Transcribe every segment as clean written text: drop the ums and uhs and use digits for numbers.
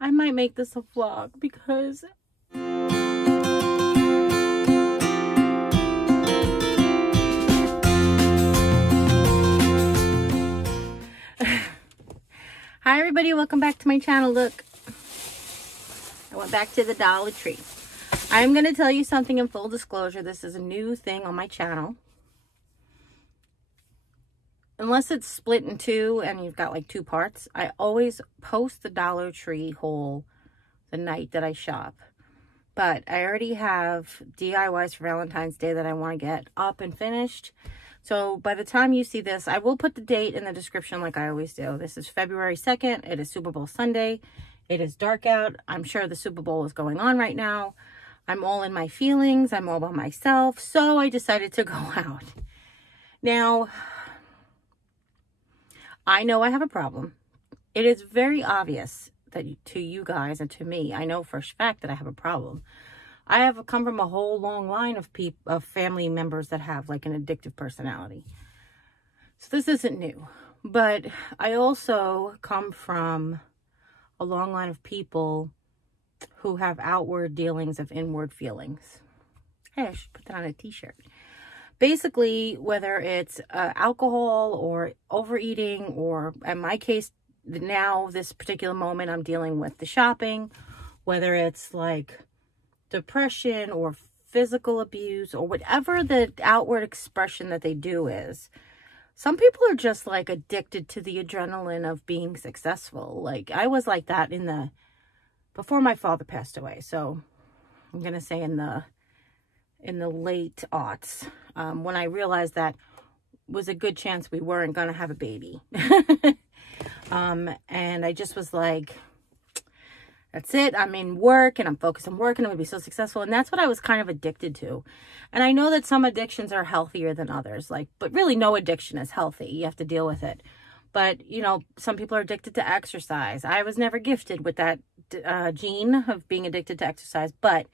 I might make this a vlog because hi everybody, welcome back to my channel. Look, I went back to the Dollar Tree. I'm going to tell you something in full disclosure. This is a new thing on my channel. Unless it's split in two and you've got like two parts, I always post the Dollar Tree haul the night that I shop. But I already have DIYs for Valentine's Day that I want to get up and finished. So by the time you see this, I will put the date in the description like I always do. This is February 2nd. It is Super Bowl Sunday. It is dark out. I'm sure the Super Bowl is going on right now. I'm all in my feelings. I'm all by myself. So I decided to go out. Now, I know I have a problem. It is very obvious that to you guys and to me, I know for a fact that I have a problem. I have come from a whole long line of family members that have like an addictive personality. So this isn't new. But I also come from a long line of people who have outward dealings of inward feelings. Hey, I should put that on a t-shirt. Basically, whether it's alcohol or overeating, or in my case, now this particular moment, I'm dealing with the shopping, whether it's like depression or physical abuse or whatever the outward expression that they do is. Some people are just like addicted to the adrenaline of being successful. Like I was like that before my father passed away. So I'm going to say in the late aughts, when I realized that was a good chance we weren't going to have a baby. And I just was like, that's it. I'm in work and I'm focused on work and I'm going to be so successful. And that's what I was kind of addicted to. And I know that some addictions are healthier than others, but really no addiction is healthy. You have to deal with it. But, you know, some people are addicted to exercise. I was never gifted with that gene of being addicted to exercise, but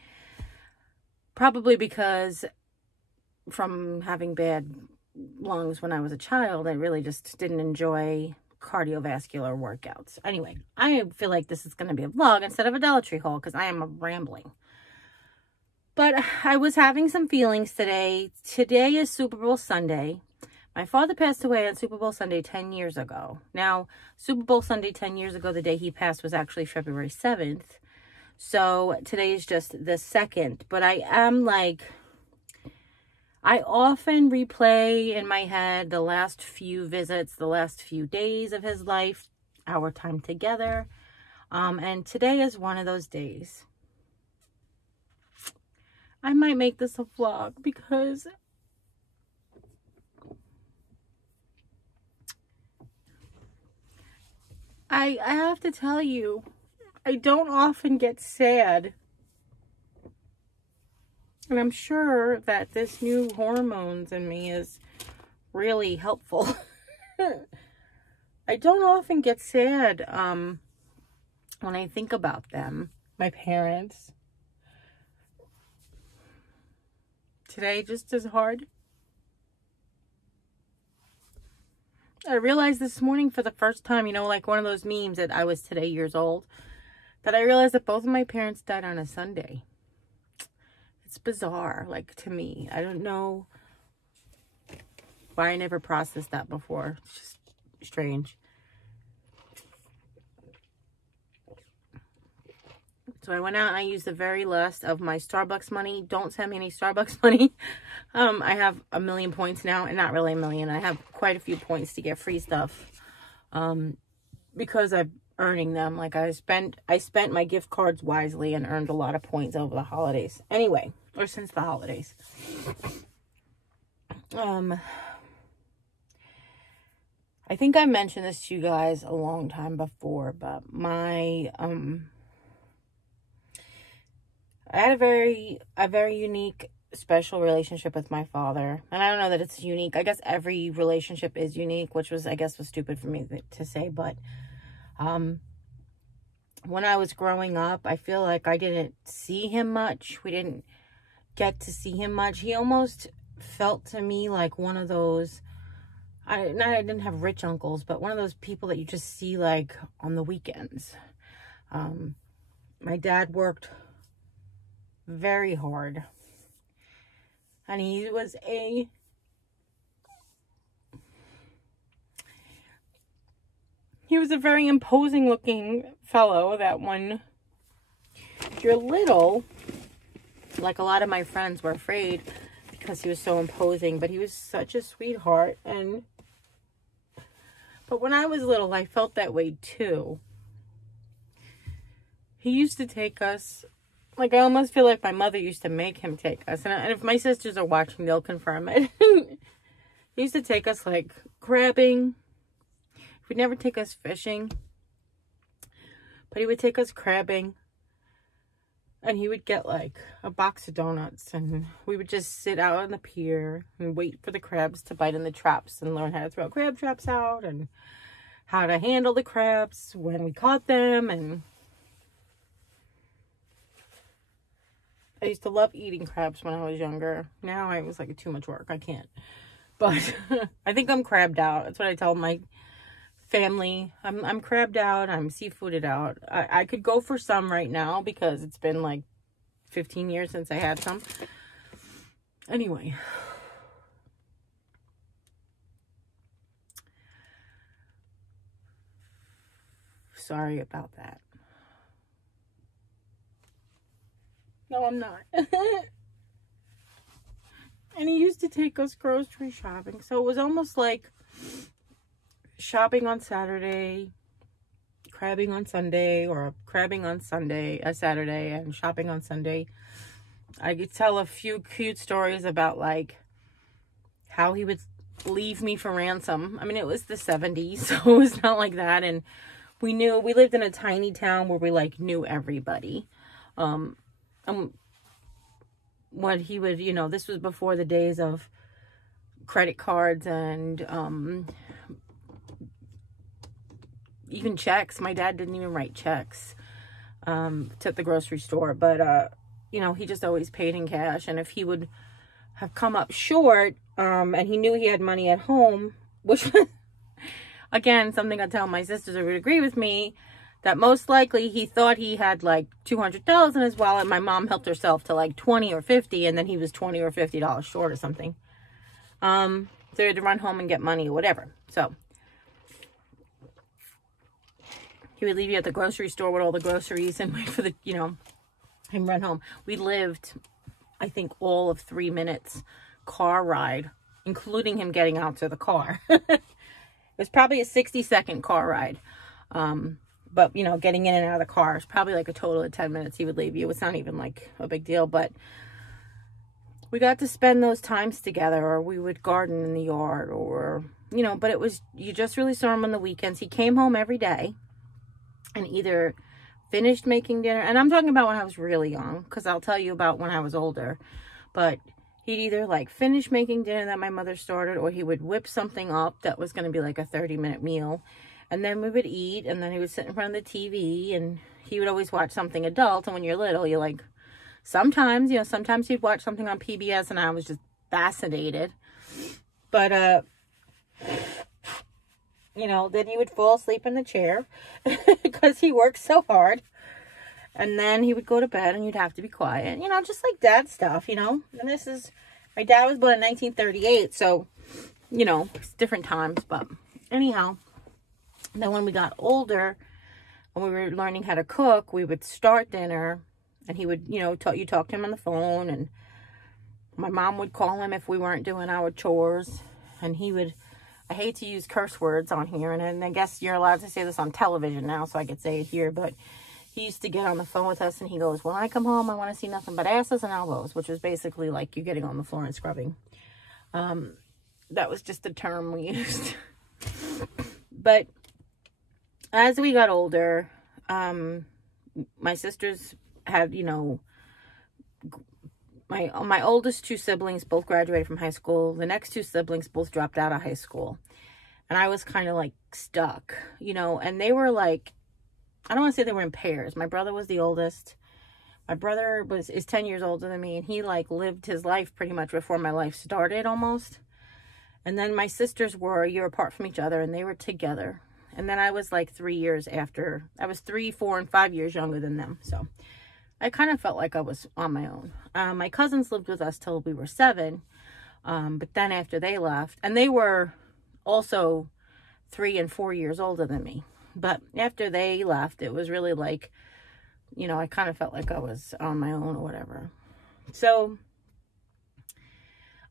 probably because from having bad lungs when I was a child, I really just didn't enjoy cardiovascular workouts. Anyway, I feel like this is going to be a vlog instead of a Dollar Tree haul because I am rambling. But I was having some feelings today. Today is Super Bowl Sunday. My father passed away on Super Bowl Sunday 10 years ago. Now, Super Bowl Sunday 10 years ago, the day he passed was actually February 7th. So today is just the 2nd. But I am like, I often replay in my head the last few visits, the last few days of his life, our time together. And today is one of those days. I might make this a vlog because I have to tell you, I don't often get sad. And I'm sure that this new hormones in me is really helpful. I don't often get sad when I think about them, my parents. Today just is hard. I realized this morning for the first time, you know, like one of those memes that I was today years old, that I realized that both of my parents died on a Sunday. It's bizarre, like, to me. I don't know why I never processed that before. It's just strange. So I went out and I used the very last of my Starbucks money. Don't send me any Starbucks money. I have 1 million points now, and not really 1 million. I have quite a few points to get free stuff because I'm earning them. Like I spent my gift cards wisely and earned a lot of points over the holidays. Anyway, or since the holidays. I think I mentioned this to you guys a long time before, but my I had a very unique, special relationship with my father. And I don't know that it's unique. I guess every relationship is unique, which was stupid for me to say. But when I was growing up, I feel like I didn't see him much. We didn't get to see him much. He almost felt to me like one of those, I didn't have rich uncles, but one of those people that you just see like on the weekends. My dad worked very hard. And he was a very imposing looking fellow that when you're little, like a lot of my friends were afraid because he was so imposing, but he was such a sweetheart. But when I was little, I felt that way too. He used to take us, like, I almost feel like my mother used to make him take us. And if my sisters are watching, they'll confirm it. He used to take us, like, crabbing. He'd never take us fishing. But he would take us crabbing. And he would get, like, a box of donuts. And we would just sit out on the pier and wait for the crabs to bite in the traps and learn how to throw crab traps out and how to handle the crabs when we caught them. And I used to love eating crabs when I was younger. Now it was like too much work. I can't. But I think I'm crabbed out. That's what I tell my family. I'm crabbed out. I'm seafooded out. I could go for some right now because it's been like 15 years since I had some. Anyway. Sorry about that. No, I'm not. And he used to take us grocery shopping. So it was almost like shopping on Saturday, crabbing on Sunday, or crabbing on Saturday, and shopping on Sunday. I could tell a few cute stories about, like, how he would leave me for ransom. I mean, it was the 70s, so it was not like that. And we lived in a tiny town where we, like, knew everybody. What he would, this was before the days of credit cards and even checks. My dad didn't even write checks to the grocery store, but he just always paid in cash. And if he would have come up short and he knew he had money at home, which was, again, something I tell my sisters who would agree with me, that most likely he thought he had like $200 in his wallet. My mom helped herself to like 20 or 50, and then he was $20 or $50 short or something. So he had to run home and get money or whatever. So he would leave you at the grocery store with all the groceries and wait for the, him run home. We lived, I think, all of 3 minutes car ride, including him getting out to the car. It was probably a 60-second car ride. But, getting in and out of the car is probably like a total of 10 minutes he would leave you. It's not even like a big deal, but we got to spend those times together, or we would garden in the yard, or, but it was, you just really saw him on the weekends. He came home every day and either finished making dinner, and I'm talking about when I was really young, because I'll tell you about when I was older, but he'd either like finish making dinner that my mother started, or he would whip something up that was going to be like a 30-minute meal. And then we would eat, and then he would sit in front of the TV, and he would always watch something adult. And when you're little, you're like, sometimes he'd watch something on PBS, and I was just fascinated. But, then he would fall asleep in the chair because he worked so hard. And then he would go to bed, and you'd have to be quiet. Just like dad stuff, And my dad was born in 1938, so, it's different times. But anyhow. Then when we got older and we were learning how to cook, we would start dinner, and he would, you talk to him on the phone, and my mom would call him if we weren't doing our chores, and he would, I hate to use curse words on here, and I guess you're allowed to say this on television now, so I could say it here, but he used to get on the phone with us, and he goes, when I come home, I want to see nothing but asses and elbows, which was basically like you getting on the floor and scrubbing. That was just the term we used. But as we got older, my sisters had, my oldest two siblings both graduated from high school. The next two siblings both dropped out of high school. And I was kind of like stuck, and they were like, I don't want to say they were in pairs. My brother was the oldest. My brother is 10 years older than me, and he like lived his life pretty much before my life started almost. And then my sisters were a year apart from each other, and they were together. And then I was like 3 years after. I was 3, 4, and 5 years younger than them. So I kind of felt like I was on my own. My cousins lived with us till we were 7. But then after they left, and they were also 3 and 4 years older than me. But after they left, it was really like, you know, I kind of felt like I was on my own or whatever. So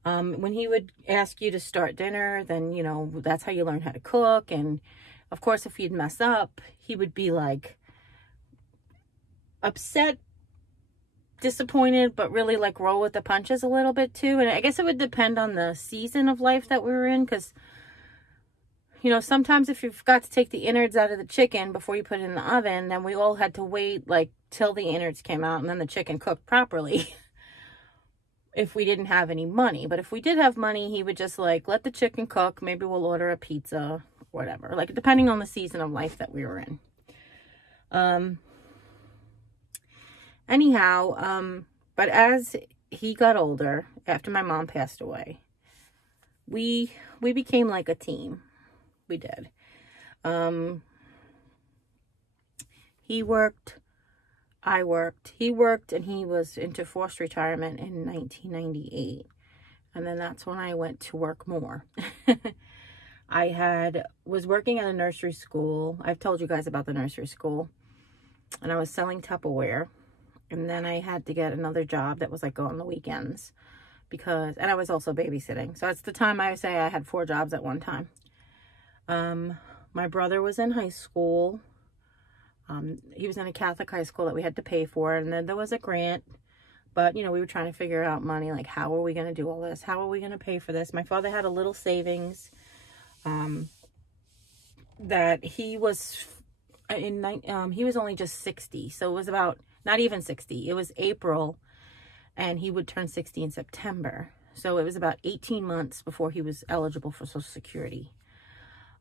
when he would ask you to start dinner, then, you know, that's how you learn how to cook. And of course, if you'd mess up, he would be like upset, disappointed, but really like roll with the punches a little bit too. And I guess it would depend on the season of life that we were in, because, you know, sometimes if you forgot to take the innards out of the chicken before you put it in the oven, then we all had to wait like till the innards came out and then the chicken cooked properly. If we didn't have any money. But if we did have money, he would just like let the chicken cook. Maybe we'll order a pizza, whatever, like depending on the season of life that we were in. But as he got older, after my mom passed away, we became like a team. We did. He worked, I worked, he worked, and he was into forced retirement in 1998. And then that's when I went to work more. I was working at a nursery school. I've told you guys about the nursery school. And I was selling Tupperware. And then I had to get another job that was like on the weekends. And I was also babysitting. So it's the time I say I had 4 jobs at one time. My brother was in high school. He was in a Catholic high school that we had to pay for, and then there was a grant, but, you know, we were trying to figure out money, like, how are we going to do all this? How are we going to pay for this? My father had a little savings, that he was he was only just 60. So it was about, not even 60. It was April, and he would turn 60 in September. So it was about 18 months before he was eligible for Social Security,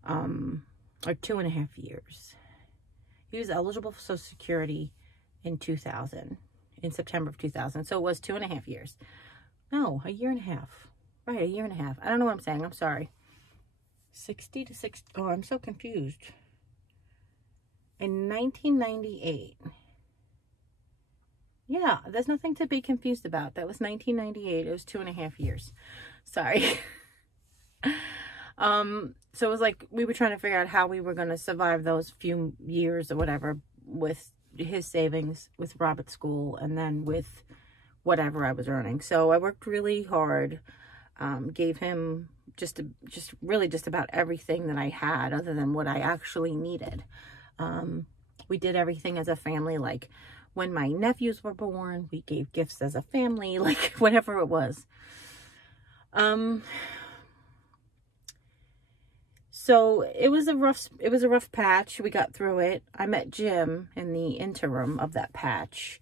or 2.5 years. He was eligible for Social Security in September of 2000. So it was 2.5 years. No, a year and a half. Right, a year and a half. I don't know what I'm saying. I'm sorry. 60 to 60. Oh, I'm so confused. In 1998. Yeah, there's nothing to be confused about. That was 1998. It was 2.5 years. Sorry. So it was like we were trying to figure out how we were going to survive those few years or whatever with his savings, with Rob at school, and then with whatever I was earning. So I worked really hard, gave him just about everything that I had other than what I actually needed. We did everything as a family. Like when my nephews were born, we gave gifts as a family, like whatever it was. So it was a rough patch. We got through it. I met Jim in the interim of that patch.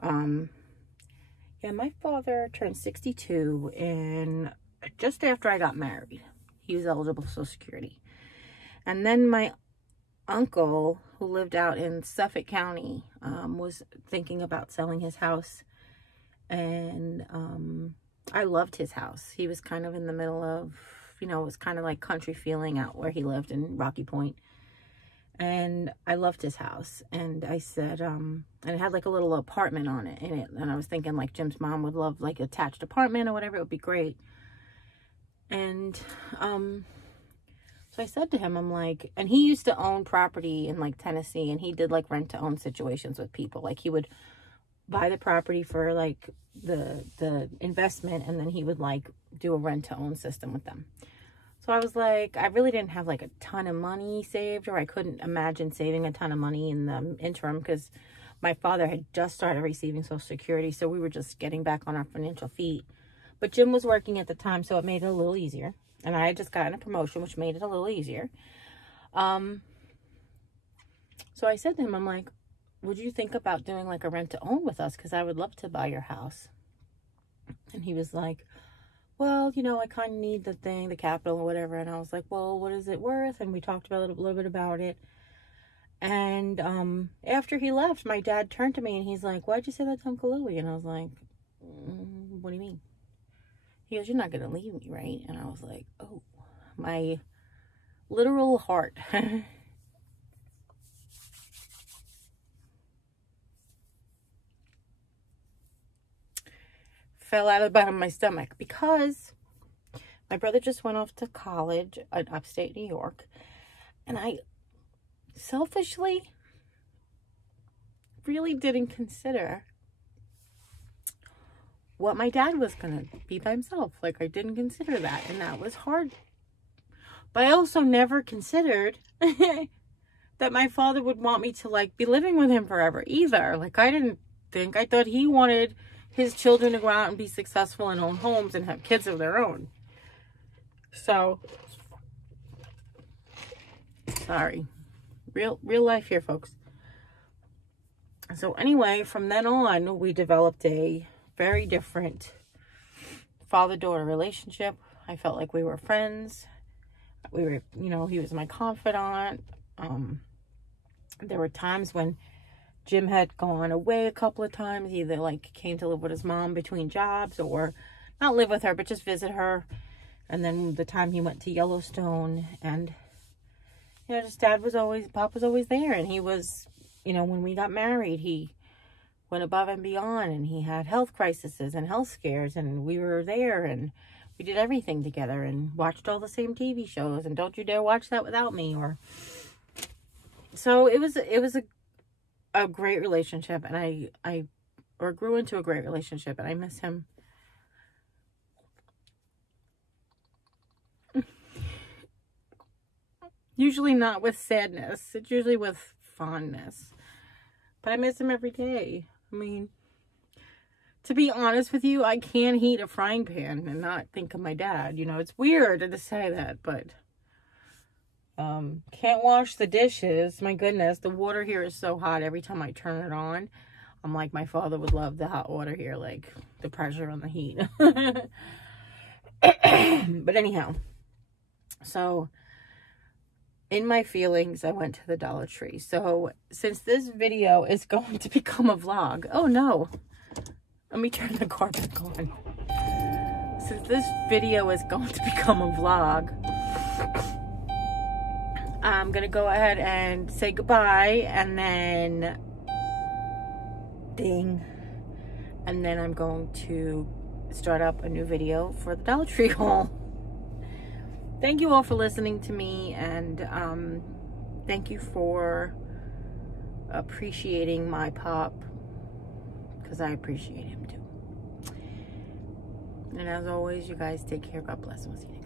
Yeah, my father turned 62 just after I got married. He was eligible for Social Security. And then my uncle, who lived out in Suffolk County, was thinking about selling his house. And I loved his house. He was kind of in the middle of, you know, it was kind of like country feeling out where he lived in Rocky Point. And I loved his house. And I said, and it had like a little apartment in it. And I was thinking like Jim's mom would love like attached apartment or whatever. It would be great. And so I said to him, I'm like, and he used to own property in like Tennessee, and he did like rent to own situations with people. Like he would buy the property for like the investment, and then he would like do a rent to own system with them. So I was like, I really didn't have like a ton of money saved, or I couldn't imagine saving a ton of money in the interim because my father had just started receiving Social Security. So we were just getting back on our financial feet. But Jim was working at the time, so it made it a little easier. And I had just gotten a promotion, which made it a little easier. So I said to him, I'm like, would you think about doing like a rent to own with us? Because I would love to buy your house. And he was like, well, you know, I kind of need the capital or whatever. And I was like, well, what is it worth? And we talked about a little bit about it. And after he left, my dad turned to me and he's like, why'd you say that to Uncle Louie? And I was like, what do you mean? He goes, you're not going to leave me, right? And I was like, oh, my literal heart fell out of the bottom of my stomach because my brother just went off to college in upstate New York. And I selfishly really didn't consider what my dad was going to be by himself. Like, I didn't consider that, and that was hard. But I also never considered that my father would want me to, like, be living with him forever either. Like, I thought he wanted his children to go out and be successful and own homes and have kids of their own. So, sorry. Real life here, folks. So anyway, from then on, we developed a very different father-daughter relationship. I felt like we were friends. We were, you know, he was my confidant. There were times when Jim had gone away a couple of times. He either, like, came to live with his mom between jobs, or not live with her, but just visit her. And then the time he went to Yellowstone, and, you know, just Pop was always there. And he was, you know, when we got married, he went above and beyond, and he had health crises and health scares, and we were there, and we did everything together and watched all the same TV shows, and Don't You Dare Watch That Without Me. So it was a great relationship, and I grew into a great relationship, and I miss him. Usually not with sadness. It's usually with fondness. But I miss him every day. I mean, to be honest with you, I can heat a frying pan and not think of my dad. You know, it's weird to say that, but can't wash the dishes. My goodness, the water here is so hot every time I turn it on. I'm like, my father would love the hot water here, like the pressure on the heat. But anyhow, so in my feelings, I went to the Dollar Tree. So since this video is going to become a vlog, oh no, let me turn the car back on. Since this video is going to become a vlog, I'm gonna go ahead and say goodbye, and then ding, and then I'm going to start up a new video for the Dollar Tree haul. Thank you all for listening to me, and thank you for appreciating my pop, because I appreciate him too. And as always, you guys take care. God bless. We'll see you next time.